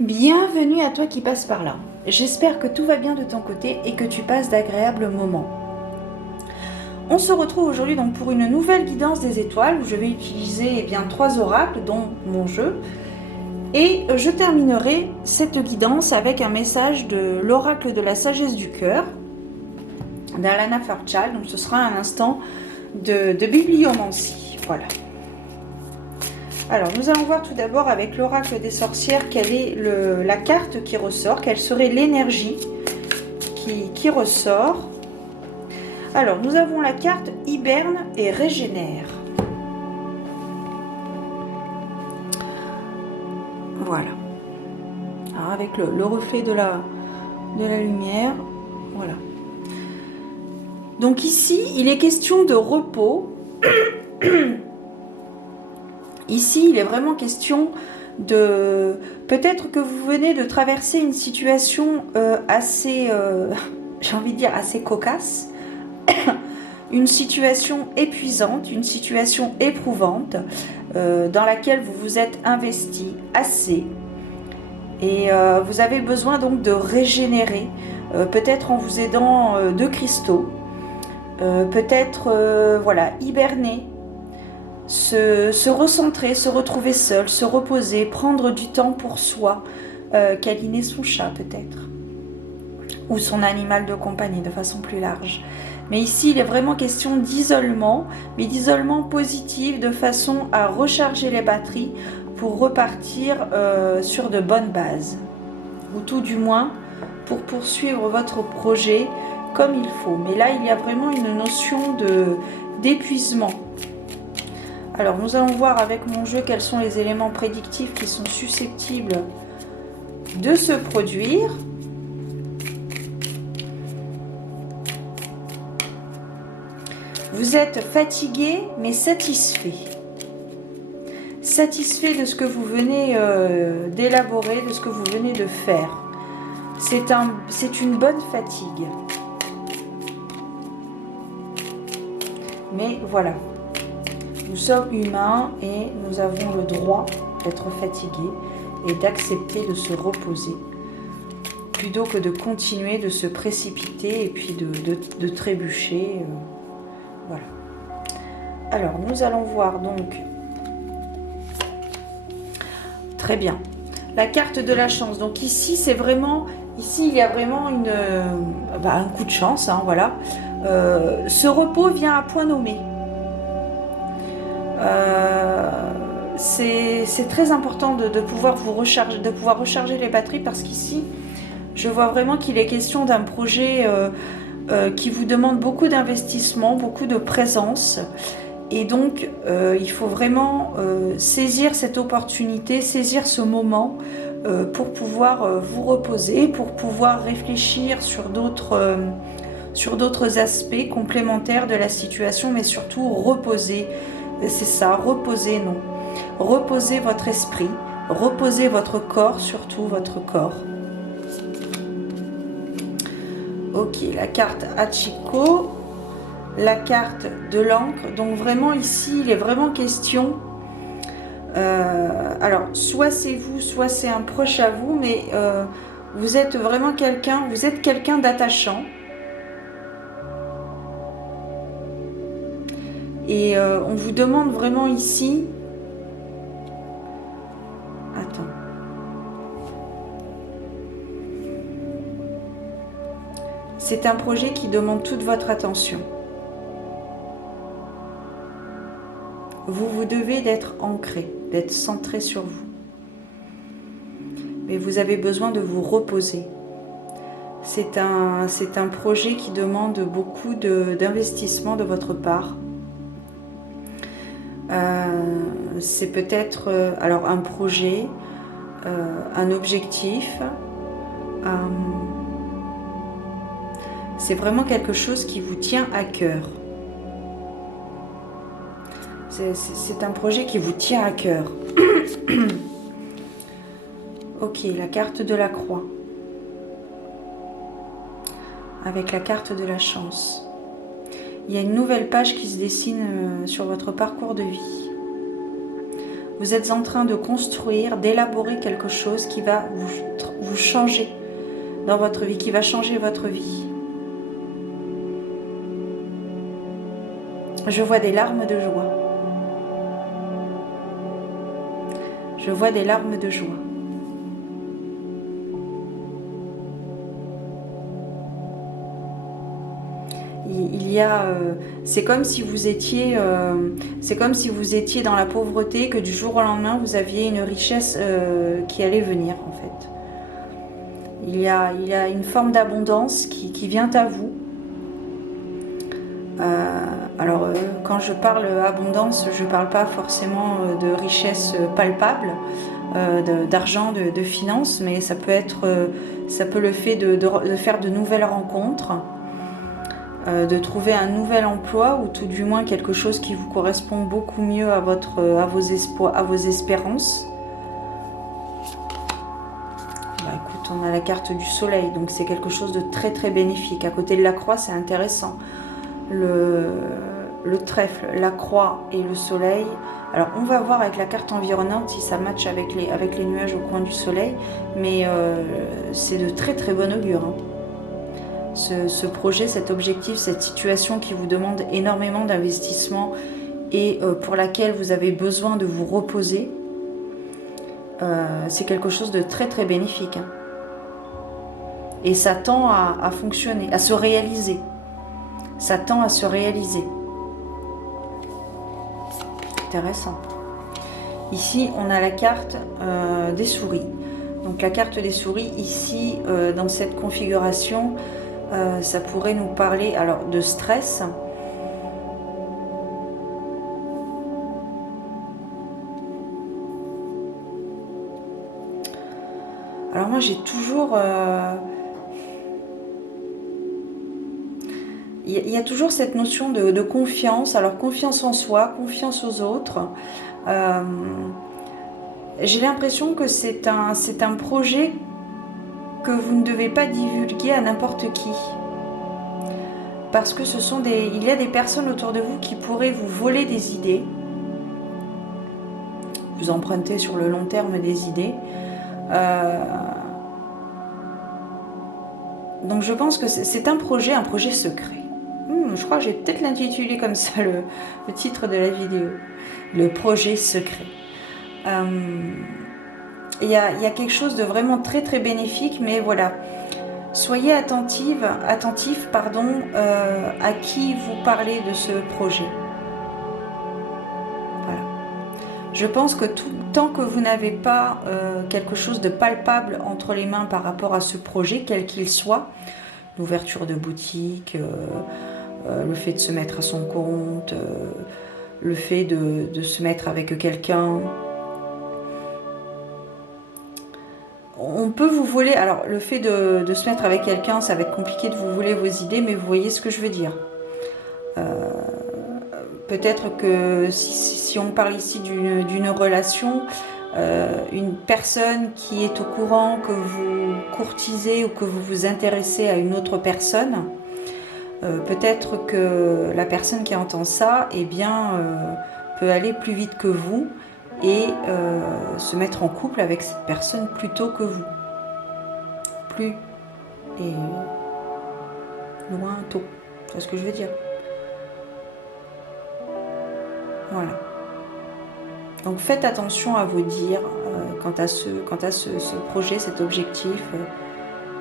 Bienvenue à toi qui passes par là. J'espère que tout va bien de ton côté et que tu passes d'agréables moments. On se retrouve aujourd'hui donc pour une nouvelle guidance des étoiles où je vais utiliser 3 oracles dont mon jeu. Et je terminerai cette guidance avec un message de l'oracle de la sagesse du cœur d'Alana Fairchild. Donc ce sera un instant de bibliomancie. Voilà. Alors, nous allons voir tout d'abord avec l'oracle des sorcières quelle est la carte qui ressort, quelle serait l'énergie qui ressort. Alors, nous avons la carte hiberne et régénère. Voilà. Alors, avec le reflet de la lumière. Voilà. Donc ici, il est question de repos. Ici, il est vraiment question de... Peut-être que vous venez de traverser une situation assez, j'ai envie de dire, assez cocasse. Une situation épuisante, une situation éprouvante dans laquelle vous vous êtes investi assez. Et vous avez besoin donc de régénérer, peut-être en vous aidant de cristaux, peut-être voilà, hiberner. Se recentrer, se retrouver seul, se reposer, prendre du temps pour soi, câliner son chat peut-être, ou son animal de compagnie de façon plus large. Mais ici, il est vraiment question d'isolement, mais d'isolement positif, de façon à recharger les batteries pour repartir sur de bonnes bases, ou tout du moins pour poursuivre votre projet comme il faut. Mais là, il y a vraiment une notion d'épuisement. Alors, nous allons voir avec mon jeu quels sont les éléments prédictifs qui sont susceptibles de se produire. Vous êtes fatigué mais satisfait. Satisfait de ce que vous venez d'élaborer, de ce que vous venez de faire. C'est une bonne fatigue. Mais voilà. Nous sommes humains et nous avons le droit d'être fatigués et d'accepter de se reposer plutôt que de continuer de se précipiter et puis de trébucher. Voilà. Alors, nous allons voir donc... Très bien. La carte de la chance. Donc ici, c'est vraiment... Ici, il y a vraiment un coup de chance. Hein, voilà. Ce repos vient à point nommé. C'est très important de pouvoir recharger les batteries parce qu'ici, je vois vraiment qu'il est question d'un projet qui vous demande beaucoup d'investissement, beaucoup de présence. Et donc, il faut vraiment saisir cette opportunité, saisir ce moment pour pouvoir vous reposer, pour pouvoir réfléchir sur d'autres aspects complémentaires de la situation, mais surtout reposer. C'est ça, reposer, non. Reposez votre esprit, reposez votre corps, surtout votre corps. Ok, la carte Hachiko, la carte de l'encre. Donc vraiment ici, il est vraiment question... alors, soit c'est vous, soit c'est un proche à vous, mais vous êtes vraiment quelqu'un, vous êtes quelqu'un d'attachant. Et on vous demande vraiment ici... Attends. C'est un projet qui demande toute votre attention. Vous devez d'être ancré, d'être centré sur vous. Mais vous avez besoin de vous reposer. C'est un projet qui demande beaucoup d'investissement de votre part. C'est peut-être alors un projet, un objectif. C'est vraiment quelque chose qui vous tient à cœur. C'est un projet qui vous tient à cœur. Ok, la carte de la croix. Avec la carte de la chance. Il y a une nouvelle page qui se dessine sur votre parcours de vie. Vous êtes en train de construire, d'élaborer quelque chose qui va vous changer dans votre vie, qui va changer votre vie. Je vois des larmes de joie. Je vois des larmes de joie. Il y a, c'est comme si vous étiez dans la pauvreté, que du jour au lendemain vous aviez une richesse qui allait venir en fait. Il y a une forme d'abondance qui vient à vous. Alors quand je parle abondance, je ne parle pas forcément de richesse palpable, d'argent, de finances, mais ça peut être le fait de faire de nouvelles rencontres. De trouver un nouvel emploi ou tout du moins quelque chose qui vous correspond beaucoup mieux à vos espoirs, à vos espérances. Bah, écoute, on a la carte du soleil, donc c'est quelque chose de très très bénéfique. À côté de la croix, c'est intéressant. Le trèfle, la croix et le soleil. Alors on va voir avec la carte environnante si ça matche avec les nuages au coin du soleil, mais c'est de très très bon augure. Hein. Ce projet, cet objectif, cette situation qui vous demande énormément d'investissement et pour laquelle vous avez besoin de vous reposer, c'est quelque chose de très très bénéfique. Hein. Et ça tend à fonctionner, à se réaliser. Ça tend à se réaliser. Intéressant. Ici, on a la carte des souris. Donc la carte des souris, ici, dans cette configuration, ça pourrait nous parler alors de stress. Alors moi j'ai toujours... Il y a toujours cette notion de confiance. Alors confiance en soi, confiance aux autres. J'ai l'impression que c'est un projet que vous ne devez pas divulguer à n'importe qui. Parce que il y a des personnes autour de vous qui pourraient vous voler des idées. Vous empruntez sur le long terme des idées. Donc je pense que c'est un projet secret. Je crois que j'ai peut-être l'intitulé comme ça, le titre de la vidéo. Le projet secret. Il y a quelque chose de vraiment très très bénéfique, mais voilà. Soyez attentif, à qui vous parlez de ce projet. Voilà. Je pense que tant que vous n'avez pas quelque chose de palpable entre les mains par rapport à ce projet, quel qu'il soit, l'ouverture de boutique, le fait de se mettre à son compte, le fait de se mettre avec quelqu'un, on peut vous voler. Alors le fait de se mettre avec quelqu'un, ça va être compliqué de vous voler vos idées, mais vous voyez ce que je veux dire. Peut-être que si on parle ici d'une relation, une personne qui est au courant que vous courtisez ou que vous vous intéressez à une autre personne, peut-être que la personne qui entend ça, eh bien, peut aller plus vite que vous et se mettre en couple avec cette personne plus tôt que vous. Plus et loin tôt. C'est ce que je veux dire. Voilà. Donc faites attention à vous dire quant à ce projet, cet objectif,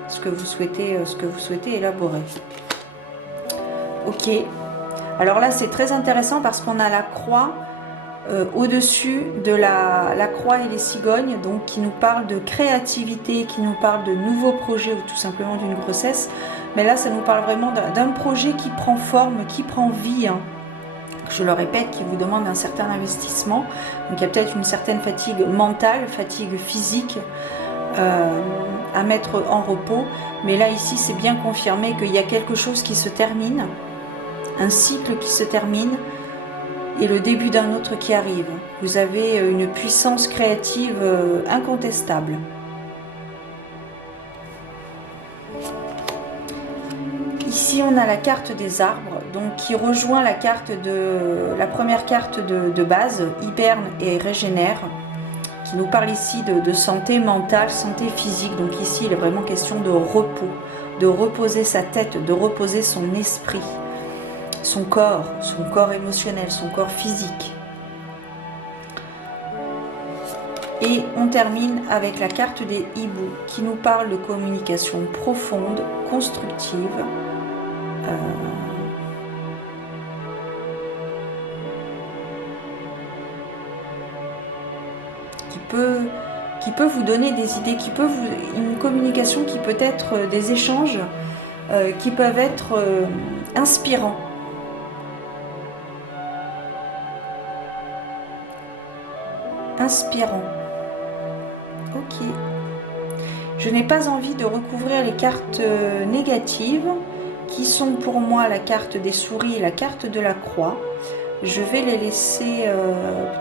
ce que vous souhaitez élaborer. Ok. Alors là, c'est très intéressant parce qu'on a la croix au-dessus de la croix et les cigognes, donc qui nous parle de créativité, qui nous parle de nouveaux projets ou tout simplement d'une grossesse. Mais là, ça nous parle vraiment d'un projet qui prend forme, qui prend vie. Hein. Je le répète, qui vous demande un certain investissement. Donc il y a peut-être une certaine fatigue mentale, fatigue physique à mettre en repos. Mais là, ici, c'est bien confirmé qu'il y a quelque chose qui se termine, un cycle qui se termine, et le début d'un autre qui arrive. Vous avez une puissance créative incontestable. Ici, on a la carte des arbres. donc qui rejoint la première carte de base, hiberne et régénère, qui nous parle ici de santé mentale, santé physique. Donc ici, il est vraiment question de repos, de reposer sa tête, de reposer son esprit, son corps émotionnel, son corps physique. Et on termine avec la carte des hiboux, qui nous parle de communication profonde, constructive, qui peut vous donner des idées, une communication qui peut être des échanges qui peuvent être inspirants. Inspirant. Ok. Je n'ai pas envie de recouvrir les cartes négatives qui sont pour moi la carte des souris et la carte de la croix. Je vais les laisser,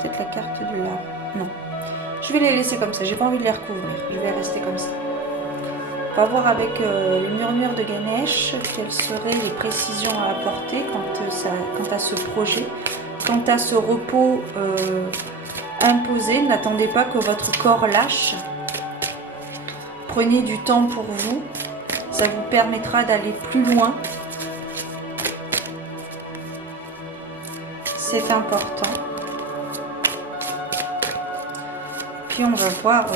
peut-être la carte de la... Non. Je vais les laisser comme ça, j'ai pas envie de les recouvrir. Je vais rester comme ça. On va voir avec le murmure de Ganesh quelles seraient les précisions à apporter quant à ce projet, quant à ce repos imposé. N'attendez pas que votre corps lâche. Prenez du temps pour vous. Ça vous permettra d'aller plus loin. C'est important. Puis on va voir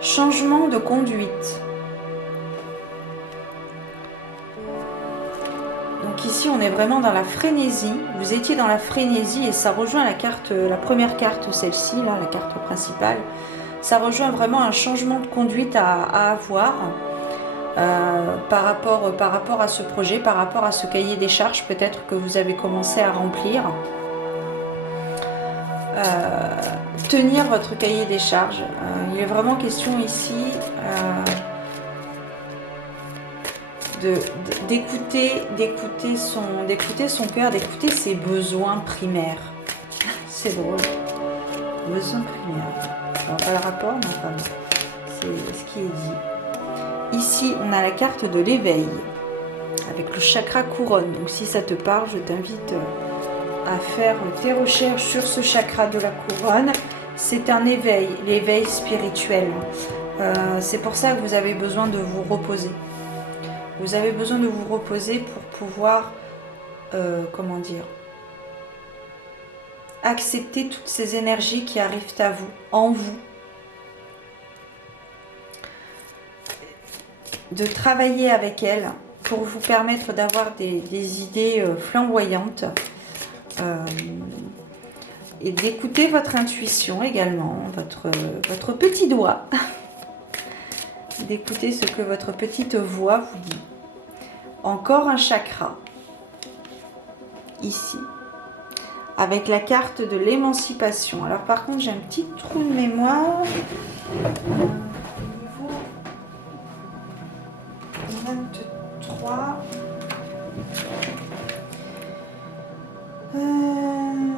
changement de conduite. Donc ici on est vraiment dans la frénésie. Vous étiez dans la frénésie et ça rejoint la première carte, celle-ci, là, la carte principale. Ça rejoint vraiment un changement de conduite à avoir par rapport à ce projet, par rapport à ce cahier des charges peut-être que vous avez commencé à remplir. Tenir votre cahier des charges. Il est vraiment question ici d'écouter son cœur, d'écouter ses besoins primaires. C'est drôle. Besoins primaires. Alors, pas le rapport, mais enfin, c'est ce qui est dit. Ici, on a la carte de l'éveil avec le chakra couronne. Donc, si ça te parle, je t'invite à faire tes recherches sur ce chakra de la couronne. C'est un éveil, l'éveil spirituel. C'est pour ça que vous avez besoin de vous reposer. Vous avez besoin de vous reposer pour pouvoir, comment dire, accepter toutes ces énergies qui arrivent à vous, en vous. De travailler avec elles pour vous permettre d'avoir des idées flamboyantes. Et d'écouter votre intuition également, votre petit doigt. D'écouter ce que votre petite voix vous dit. Encore un chakra. Ici. Avec la carte de l'émancipation. Alors par contre, j'ai un petit trou de mémoire. Niveau 23.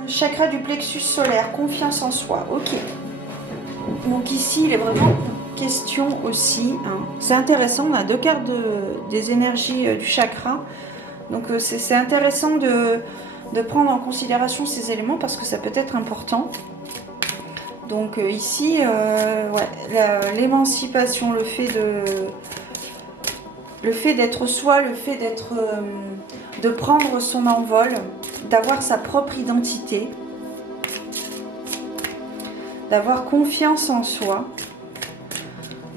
Chakra du plexus solaire, confiance en soi. Ok. Donc ici, il est vraiment question aussi. C'est intéressant, on a deux cartes des énergies du chakra. Donc c'est intéressant de prendre en considération ces éléments parce que ça peut être important. Donc ici, ouais, l'émancipation, le fait d'être soi, le fait de prendre son envol, d'avoir sa propre identité, d'avoir confiance en soi,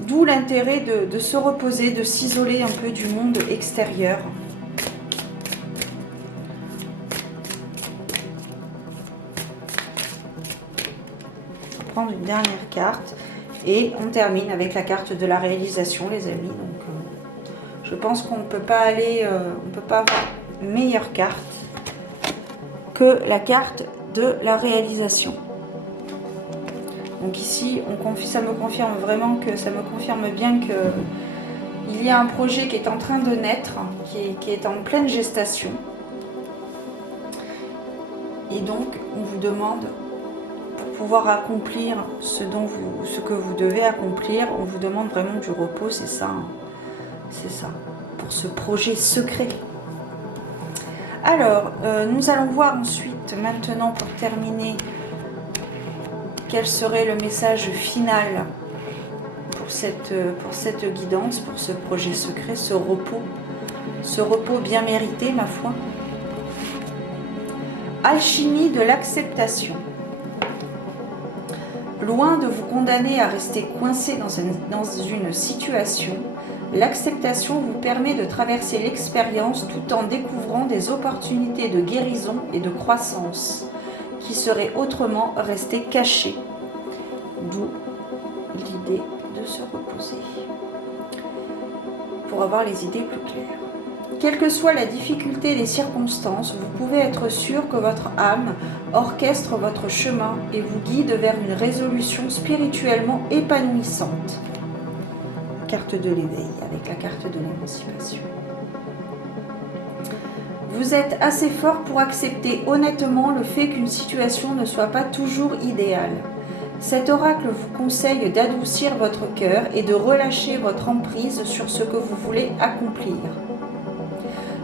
d'où l'intérêt de se reposer, de s'isoler un peu du monde extérieur. On va prendre une dernière carte et on termine avec la carte de la réalisation, les amis. Donc, je pense qu'on ne peut pas avoir une meilleure carte que la carte de la réalisation. Donc ici, ça me confirme vraiment que ça me confirme bien que il y a un projet qui est en train de naître, qui est en pleine gestation. Et donc, on vous demande, pour pouvoir accomplir ce que vous devez accomplir, on vous demande vraiment du repos, c'est ça. C'est ça. Pour ce projet secret. Alors, nous allons voir ensuite, maintenant pour terminer, quel serait le message final pour cette guidance, pour ce projet secret, ce repos bien mérité, ma foi. Alchimie de l'acceptation. Loin de vous condamner à rester coincé dans une situation, l'acceptation vous permet de traverser l'expérience tout en découvrant des opportunités de guérison et de croissance qui seraient autrement restées cachées. D'où l'idée de se reposer pour avoir les idées plus claires. Quelle que soit la difficulté des circonstances, vous pouvez être sûr que votre âme orchestre votre chemin et vous guide vers une résolution spirituellement épanouissante. Carte de l'éveil avec la carte de l'émancipation. Vous êtes assez fort pour accepter honnêtement le fait qu'une situation ne soit pas toujours idéale. Cet oracle vous conseille d'adoucir votre cœur et de relâcher votre emprise sur ce que vous voulez accomplir.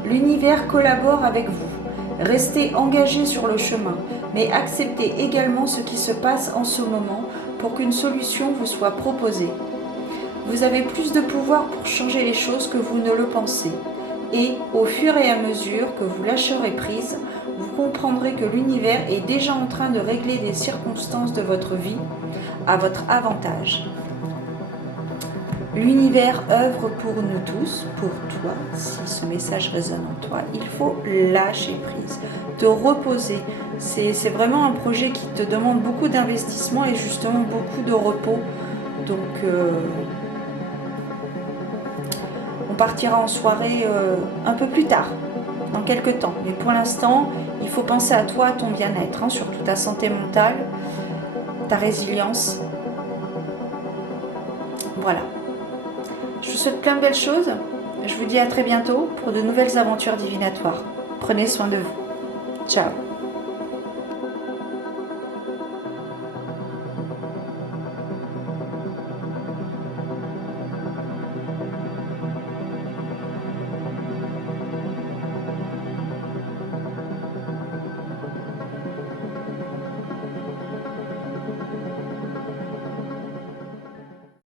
L'univers collabore avec vous. Restez engagé sur le chemin, mais acceptez également ce qui se passe en ce moment pour qu'une solution vous soit proposée. Vous avez plus de pouvoir pour changer les choses que vous ne le pensez. Et, au fur et à mesure que vous lâcherez prise, vous comprendrez que l'univers est déjà en train de régler des circonstances de votre vie à votre avantage. L'univers œuvre pour nous tous, pour toi. Si ce message résonne en toi, il faut lâcher prise, te reposer. C'est vraiment un projet qui te demande beaucoup d'investissement et justement beaucoup de repos. Donc, on partira en soirée un peu plus tard, dans quelques temps. Mais pour l'instant, il faut penser à toi, à ton bien-être, hein, surtout ta santé mentale, ta résilience. Voilà. Je vous souhaite plein de belles choses. Je vous dis à très bientôt pour de nouvelles aventures divinatoires. Prenez soin de vous. Ciao.